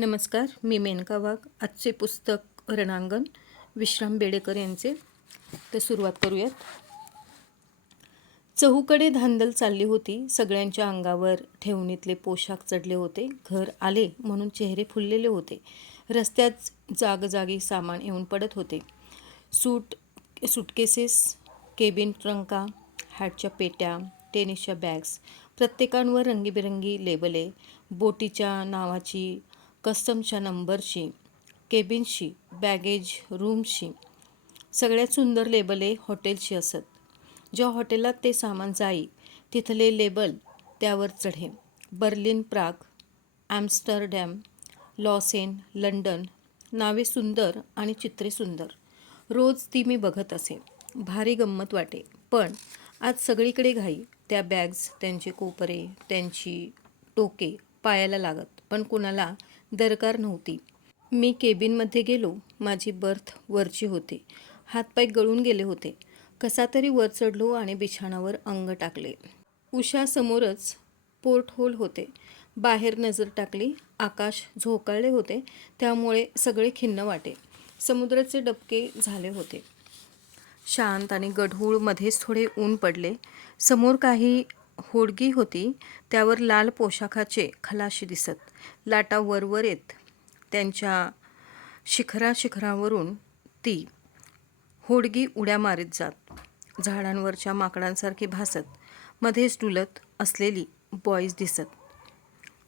नमस्कार, मी मेनका वाघ. आजचे पुस्तक रणांगण विश्राम बेडेकर यांचे. तर सुरुवात करूयात. चहूकडे धांदल चालली होती. सगळ्यांच्या अंगावर ठेवणीतले पोशाख चढले होते. घर आले म्हणून चेहरे फुललेले होते. रस्त्यात जागजागी सामान येऊन पडत होते. सुटकेसेस, केबिन ट्रंका, हॅटच्या पेट्या, टेनिसच्या बॅग्स, प्रत्येकांवर रंगीबेरंगी लेबले, बोटीच्या नावाची, कस्टमच्या नंबरची, केबिन्सची, बॅगेज रूमची. सगळ्यात सुंदर लेबले हॉटेलची असत. ज्या हॉटेलात ते सामान जाई तिथले लेबल त्यावर चढे. Berlin, Prague, Amsterdam, Lausanne, London. नावे सुंदर आणि चित्रे सुंदर. रोज ती मी बघत असे. भारी गंमत वाटे. पण आज सगळीकडे घाई. त्या बॅग्स, त्यांचे कोपरे, त्यांची टोके पायाला लागत, पण कुणाला दरकार नव्हती. मी केबिनमध्ये गेलो. माझी बर्थ वरची होती. हातपाय गळून गेले होते. कसा तरी वर चढलो आणि बिछाणावर अंग टाकले. उशासमोरच पोर्ट होल होते. बाहेर नजर टाकली. आकाश झोकाळले होते, त्यामुळे सगळे खिन्न वाटे. समुद्राचे डबके झाले होते. शांत आणि गढूळ. मध्येच थोडे ऊन पडले. समोर काही होडगी होती. त्यावर लाल पोशाखाचे खलाशी दिसत. लाटा वरवर येत. त्यांच्या शिखरावरून ती होडगी उड्या मारीत जात. झाडांवरच्या माकडांसारखी भासत. मध्येच डुलत असलेली बॉईज दिसत.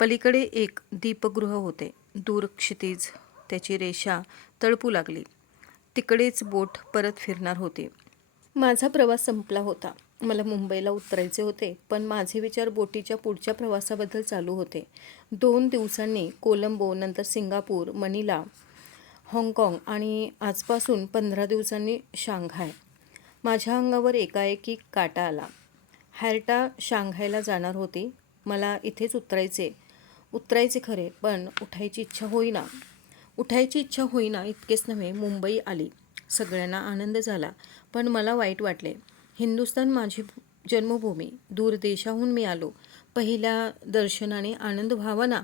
पलीकडे एक दीपगृह होते. दूर क्षितिज, त्याची रेषा तळपू लागली. तिकडेच बोट परत फिरणार होती. माझा प्रवास संपला होता. मला मुंबईला उतरायचे होते, पण माझे विचार बोटीच्या पुढच्या प्रवासाबद्दल चालू होते. 2 दिवसांनी कोलंबो, नंतर सिंगापूर, मनिला, हाँगकाँग आणि आजपासून 15 दिवसांनी शांघाय. माझ्या अंगावर एकाएकी काटा आला. हॅर्टा शांघायला जाणार होती. मला इथेच उतरायचे खरे, पण उठायची इच्छा होईना. इतकेच नव्हे, मुंबई आली. सगळ्यांना आनंद झाला, पण मला वाईट वाटले. हिंदुस्थान माझी जन्मभूमी. दूर देशाहून मी आलो. पहिल्या दर्शनाने आनंद व्हावा ना,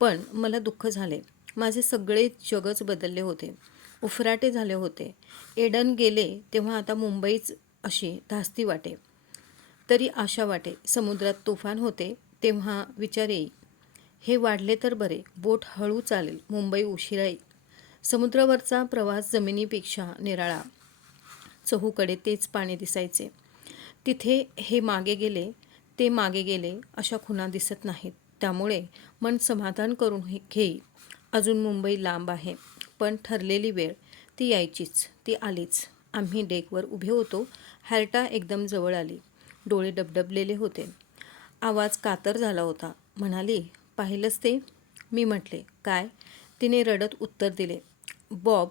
पण मला दुःख झाले. माझे सगळे जगच बदलले होते. उफराटे झाले होते. एडन गेले तेव्हा आता मुंबईच अशी धास्ती वाटे. तरी आशा वाटे. समुद्रात तुफान होते तेव्हा विचार येई, हे वाढले तर बरे. बोट हळू चालेल. मुंबई उशिरा येईल. समुद्रावरचा प्रवास जमिनीपेक्षा निराळा. चहूकडे तेच पाणी दिसायचे. तिथे हे मागे गेले, ते मागे गेले अशा खुणा दिसत नाहीत. त्यामुळे मन समाधान करून घेई. अजून मुंबई लांब आहे, पण ठरलेली वेळ ती यायचीच. ती आलीच. आम्ही डेकवर उभे होतो. हॅर्टा एकदम जवळ आली. डोळे डबडबलेले होते. आवाज कातर झाला होता. म्हणाली, पाहिलंस ते? मी म्हटले, काय? तिने रडत उत्तर दिले, बॉब,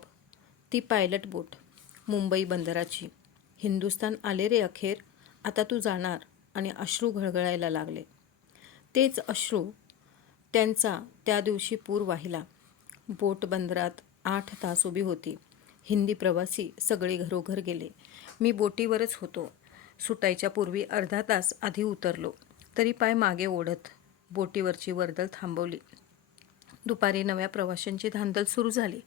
ती पायलट बोट मुंबई बंदराची. हिंदुस्थान आले रे अखेर. आता तू जाणार. आणि अश्रू घळघळायला लागले. तेच अश्रू त्यांचा त्या दिवशी पूर वाहिला. बोट बंदरात 8 तास उभी होती. हिंदी प्रवासी सगळे घरोघर गेले. मी बोटीवरच होतो. सुटायच्या पूर्वी अर्धा तास आधी उतरलो, तरी पाय मागे ओढत बोटीवरची वर्दळ थांबवली. दुपारी नव्या प्रवाशांची धांदल सुरू झाली.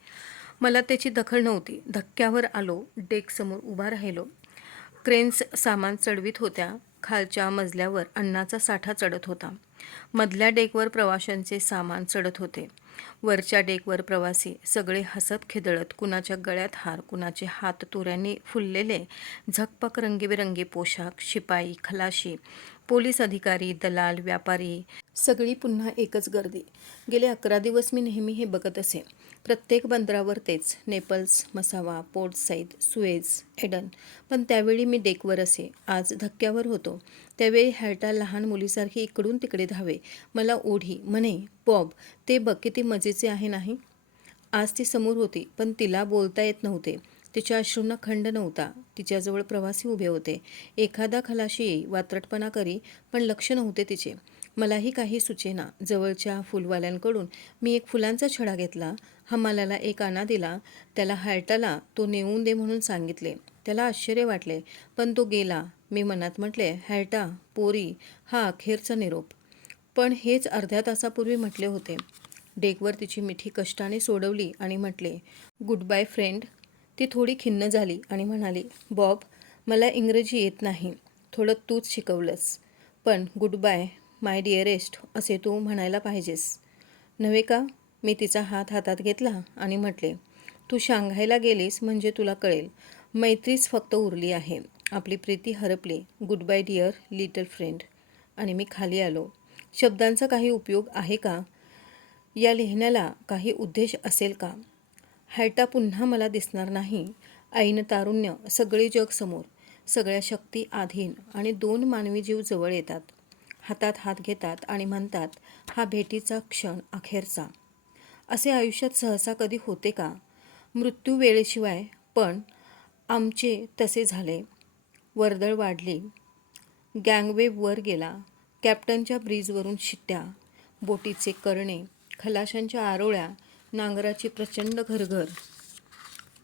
मला त्याची दखल नव्हती. धक्क्यावर आलो. डेकसमोर उभा राहिलो. क्रेन्स सामान चढवीत होत्या. खालच्या मजल्यावर अन्नाचा साठा चढत होता. मधल्या डेकवर प्रवाशांचे सामान चढत होते. वरच्या डेकवर प्रवासी सगळे हसत खेदळत. कुणाच्या गळ्यात हार, कुणाचे हात तुऱ्यांनी फुललेले. झकपक रंगीबेरंगी पोशाख. शिपाई, खलाशी, पोलीस अधिकारी, दलाल, व्यापारी, सगळी पुन्हा एकच गर्दी. गेले 11 दिवस मी नेहमी हे बघत असे. प्रत्येक बंदरावर तेच. Naples, Massawa, Port Said, Suez, Aden. पण त्यावेळी मी डेकवर असे. आज धक्क्यावर होतो. त्यावेळी हॅर्टा लहान मुलीसारखी इकडून तिकडे धावे. मला ओढी. म्हणे, बॉब, ते बघ किती मजेचे आहे नाही. आज ती समोर होती, पण तिला बोलता येत नव्हते. तिच्या अश्रूंना खंड नव्हता. तिच्याजवळ प्रवासी उभे होते. एखादा खलाशी येई, वात्रटपणा करी, पण लक्ष नव्हते तिचे. मलाही काही सुचेना. जवळच्या फुलवाल्यांकडून मी एक फुलांचा छडा घेतला. हमालाला एक आणा दिला. त्याला हॅर्टाला तो नेऊन दे म्हणून सांगितले. त्याला आश्चर्य वाटले, पण तो गेला. मी मनात म्हटले, हॅर्टा, पोरी, हा अखेरचा निरोप. पण हेच अर्ध्या तासापूर्वी म्हटले होते. डेकवर तिची मिठी कष्टाने सोडवली आणि म्हटले, गुड बाय फ्रेंड. ती थोडी खिन्न झाली आणि म्हणाली, बॉब, मला इंग्रजी येत नाही. थोडं तूच शिकवलंस. पण गुड बाय माय डिअरेस्ट असे तू म्हणायला पाहिजेस, नव्हे का? मी तिचा हात हातात घेतला आणि म्हटले, तू शांघायला गेलीस म्हणजे तुला कळेल. मैत्रीच फक्त उरली आहे. आपली प्रीती हरपली. Goodbye dear little friend. आणि मी खाली आलो. शब्दांचा काही उपयोग आहे का? या लिहिण्याला काही उद्देश असेल का? हॅटा पुन्हा मला दिसणार नाही. ऐन तारुण्य, सगळे जग समोर, सगळ्या शक्ती आधीन आणि 2 मानवी जीव जवळ येतात, हातात हात घेतात आणि म्हणतात, हा भेटीचा क्षण अखेरचा. असे आयुष्यात सहसा कधी होते का? मृत्यू वेळेशिवाय. पण आमचे तसे झाले. वर्दळ वाढली. गँगवे वर गेला. कॅप्टनच्या ब्रिजवरून शिट्ट्या, बोटीचे करणे, खलाशांच्या आरोळ्या, नांगराची प्रचंड घरघर.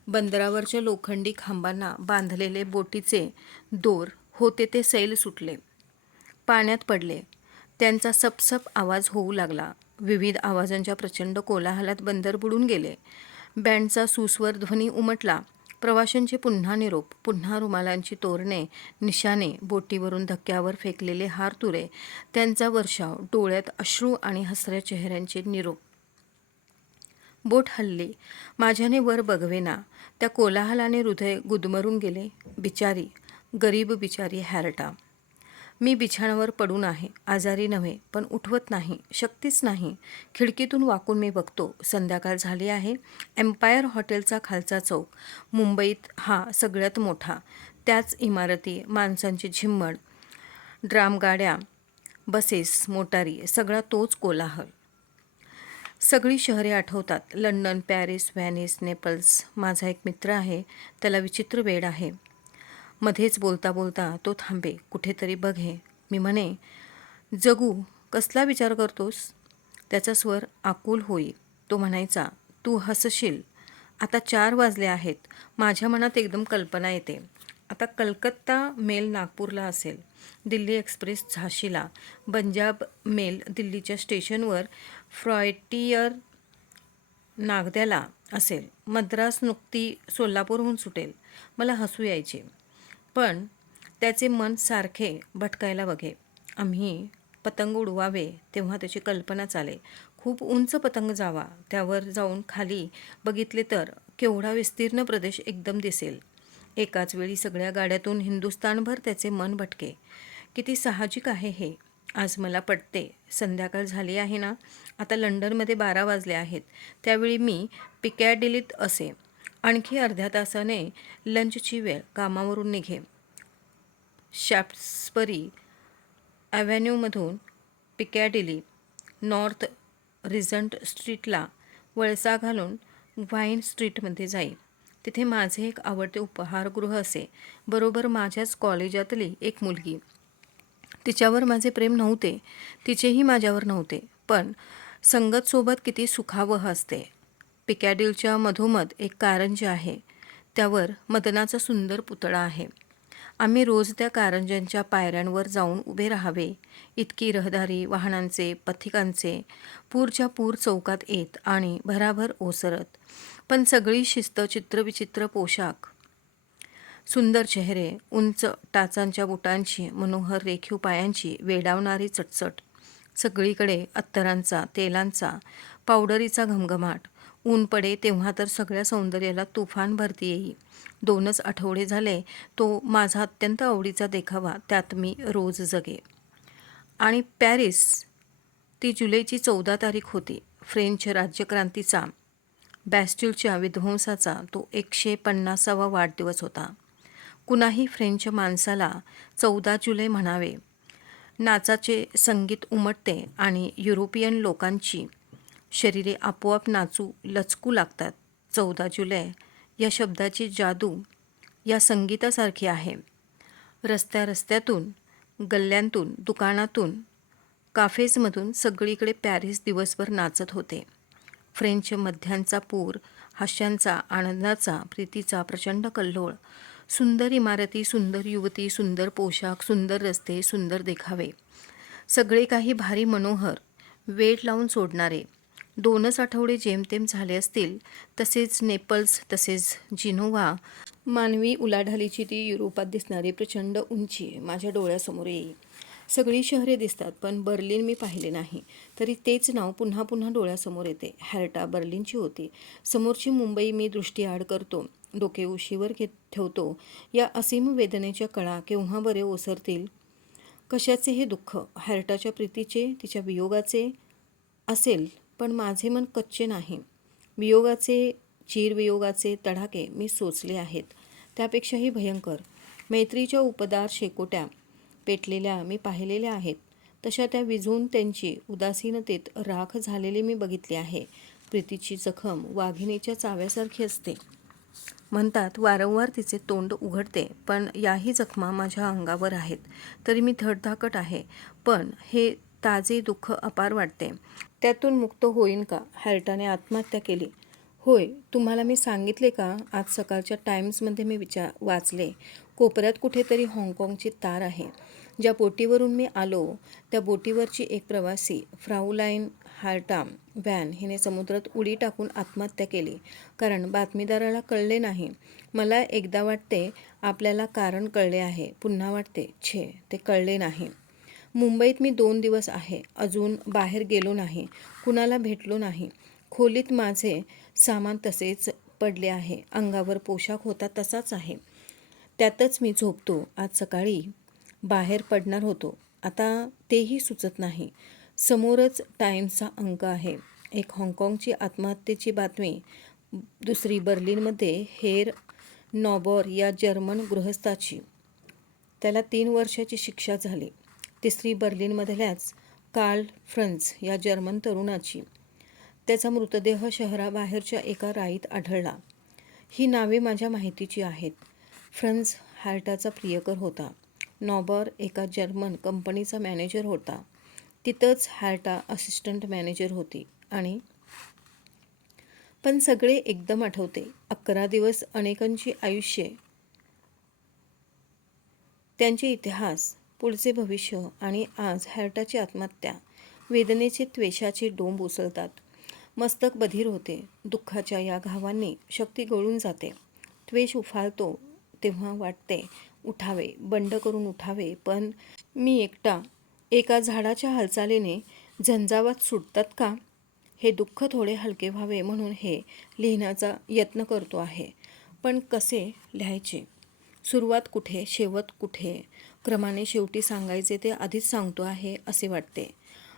बंदरावरच्या लोखंडी खांबांना बांधलेले बोटीचे दोर होते ते सैल सुटले, पाण्यात पडले. त्यांचा सपसप आवाज होऊ लागला. विविध आवाजांच्या प्रचंड कोलाहलात बंदर बुडून गेले. बँडचा सुस्वर ध्वनी उमटला. प्रवाशांचे पुन्हा निरोप, पुन्हा रुमालांची तोरणे, निशाणे, बोटीवरून धक्क्यावर फेकलेले हारतुरे, त्यांचा वर्षाव, डोळ्यात अश्रू आणि हसऱ्या चेहऱ्यांचे निरोप. बोट हलली. माझ्याने वर बघवेना. त्या कोलाहलाने हृदय गुदमरून गेले. बिचारी, गरीब बिचारी हॅरटा. मी बिछाणावर पडून आहे. आजारी नव्हे, पण उठवत नाही, शक्तीच नाही. खिडकीतून वाकून मी बघतो. संध्याकाळ झाली आहे. एम्पायर हॉटेलचा खालचा चौक, मुंबईत हा सगळ्यात मोठा. त्याच इमारती, माणसांची झिम्मड, ड्रामगाड्या, बसेस, मोटारी, सगळा तोच कोलाहल. सगळी शहरे आठवतात. London, Paris, Venice, Naples. माझा एक मित्र आहे. त्याला विचित्र वेड आहे. मध्येच बोलता बोलता तो थांबे, कुठेतरी बघे. मी म्हणे, जगू, कसला विचार करतोस? त्याचा स्वर आकुल होई. तो म्हणायचा, तू हसशील. आता 4 वाजले आहेत. माझ्या मनात एकदम कल्पना येते. आता कलकत्ता मेल नागपूरला असेल, दिल्ली एक्सप्रेस झाशीला, पंजाब मेल दिल्लीच्या स्टेशनवर, फ्रॉटियर नागद्याला असेल, मद्रास नुकती सोलापूरहून सुटेल. मला हसू यायचे. पण त्याचे मन सारखे भटकायला बघे. आम्ही पतंग उडवावे तेव्हा त्याची कल्पना चाले. खूप उंच पतंग जावा, त्यावर जाऊन खाली बघितले तर केवढा विस्तीर्ण प्रदेश एकदम दिसेल. एकाच वेळी सगळ्या गाड्यातून हिंदुस्थानभर त्याचे मन भटके. किती साहजिक आहे हे. आज मला पटते. संध्याकाळ झाली आहे ना. आता लंडनमध्ये 12 वाजले आहेत. त्यावेळी मी पिकॅडिलीत असे. आणखी अर्ध्या तासाने लंचची वेळ. कामावरून निघे. शॅफ्ट्सबरी ॲव्हेन्यूमधून पिकॅडिली, नॉर्थ रिजंट स्ट्रीटला वळसा घालून व्हाईन स्ट्रीटमध्ये जाई. तिथे माझे एक आवडते उपहारगृह असे. बरोबर माझ्याच कॉलेजातली एक मुलगी. तिच्यावर माझे प्रेम नव्हते, तिचेही माझ्यावर नव्हते. पण संगतसोबत किती सुखावह असते. पिकॅडिलच्या मधोमध एक कारंजे आहे. त्यावर मदनाचा सुंदर पुतळा आहे. आम्ही रोज त्या कारंज्यांच्या पायऱ्यांवर जाऊन उभे राहावे. इतकी रहदारी, वाहनांचे, पथिकांचे, पूरच्या पूर चौकात येत आणि भराभर ओसरत. पण सगळी शिस्त, चित्रविचित्र पोशाख, सुंदर चेहरे, उंच टाचांच्या बुटांची, मनोहर रेखीव पायांची वेडावणारी चटचट. सगळीकडे अत्तरांचा, तेलांचा, पावडरीचा घमघमाट. ऊन पडे तेव्हा तर सगळ्या सौंदर्याला तुफान भरती येई. 2च आठवडे झाले तो माझा अत्यंत आवडीचा देखावा. त्यात मी रोज जगे. आणि पॅरिस, ती जुलैची 14 तारीख होती. फ्रेंच राज्यक्रांतीचा, बॅस्टिलच्या विध्वंसाचा तो 150वा वाढदिवस होता. कुणाही फ्रेंच माणसाला 14 जुलै म्हणावे. नाचाचे संगीत उमटते आणि युरोपियन लोकांची शरीरे आपोआप लचकू लागतात. 14 जुलै या शब्दाची जादू या संगीतासारखी आहे. रस्त्यातून, गल्ल्यांतून, दुकानातून, काफेजमधून सगळीकडे पॅरिस दिवसभर नाचत होते. फ्रेंच मध्यांचा पूर, हास्यांचा, आनंदाचा, प्रीतीचा प्रचंड कल्लोळ. सुंदर इमारती, सुंदर युवती, सुंदर पोशाख, सुंदर रस्ते, सुंदर देखावे. सगळे काही भारी मनोहर, वेड लावून सोडणारे. 2च आठवडे जेमतेम झाले असतील. तसेच नेपल्स, तसेच जिनोव्हा, मानवी उलाढालीची ती युरोपात दिसणारी प्रचंड उंची माझ्या डोळ्यासमोर येई. सगळी शहरे दिसतात, पण बर्लिन मी पाहिले नाही. तरी तेच नाव पुन्हा पुन्हा डोळ्यासमोर येते. हॅर्टा बर्लिनची होती. समोरची मुंबई मी दृष्टीआड करतो, डोके उशीवर ठेवतो. या असीम वेदनेच्या कळा केव्हा बरे ओसरतील? कशाचे हे दुःख? हॅर्टाच्या प्रीतीचे, तिच्या वियोगाचे असेल, पण माझे मन कच्चे नाही. वियोगाचे, चिरवियोगाचे तडाखे मी सोचले आहेत. त्यापेक्षाही भयंकर मैत्रीच्या उपदार शेकोट्या पेटलेल्या मी पाहिलेल्या आहेत. तशा त्या विझून त्यांची उदासीनतेत राख झालेली मी बघितली आहे. प्रीतीची जखम वाघिणीच्या चाव्यासारखी असते म्हणतात. वारंवार तिचे तोंड उघडते, पण याही जखमा माझ्या अंगावर आहेत. तरी मी धडधाकट आहे. पण हे ताजे दुःख अपार वाटते. त्यातून मुक्त होईन का? हॅर्टाने आत्महत्या केली. होय, तुम्हाला मी सांगितले का? आज सकाळच्या टाइम्समध्ये मी वाचले. कोपऱ्यात कुठेतरी हाँगकाँगची तार आहे. ज्या बोटीवरून मी आलो त्या बोटीवरची एक प्रवासी, फ्राउलाईन हॅर्टा व्हॅन, हिने समुद्रात उडी टाकून आत्महत्या केली. कारण बातमीदाराला कळले नाही. मला एकदा वाटते आपल्याला कारण कळले आहे, पुन्हा वाटते छे, ते कळले नाही. मुंबईत मी 2 दिवस आहे. अजून बाहेर गेलो नाही, कुणाला भेटलो नाही. खोलीत माझे सामान तसेच पडले आहे. अंगावर पोशाख होता तसाच आहे, त्यातच मी झोपतो. आज सकाळी बाहेर पडणार होतो, आता तेही सुचत नाही. समोरच टाइम्सचा अंक आहे. एक हाँगकाँगची आत्महत्येची बातमी, दुसरी बर्लिनमध्ये हेर नॉबॉर या जर्मन गृहस्थाची, त्याला 3 वर्षाची शिक्षा झाली. तिसरी बर्लिनमधल्याच कार्ल फ्रंज या जर्मन तरुणाची, त्याचा मृतदेह शहराबाहेरच्या एका राईत आढळला. ही नावे माझ्या माहितीची आहेत. फ्रंज हॅर्टाचा प्रियकर होता. नॉबॉर एका जर्मन कंपनीचा मॅनेजर होता. तिथंच हॅर्टा असिस्टंट मॅनेजर होती. आणि पण सगळे एकदम आठवते. 11 दिवस, अनेकांची आयुष्ये, त्यांचे इतिहास, पुढचे भविष्य, आणि आज हॅर्टाची आत्महत्या. वेदनेचे, त्वेषाचे डोंब उसळतात. मस्तक बधीर होते. दुःखाच्या या घावांनी शक्ती गळून जाते. त्वेष उफाळतो तेव्हा वाटते उठावे, बंड करून उठावे, पण मी एकटा. एका झाडाच्या हालचालीने झंझावात सुटतात का? हे दुःख थोडे हलके व्हावे म्हणून हे लिहिण्याचा यत्न करतो आहे. पण कसे लिहायचे? सुरुवात कुठे, शेवट कुठे? क्रमाने शेवटी सांगायचे ते आधीच सांगतो आहे असे वाटते.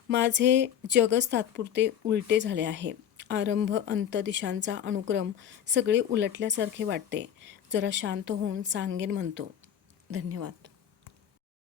माझे जगच तात्पुरते उलटे झाले आहे. आरंभ अंत दिशांचा अनुक्रम सगळे उलटल्यासारखे वाटते. जरा शांत होऊन सांगेन म्हणतो. धन्यवाद.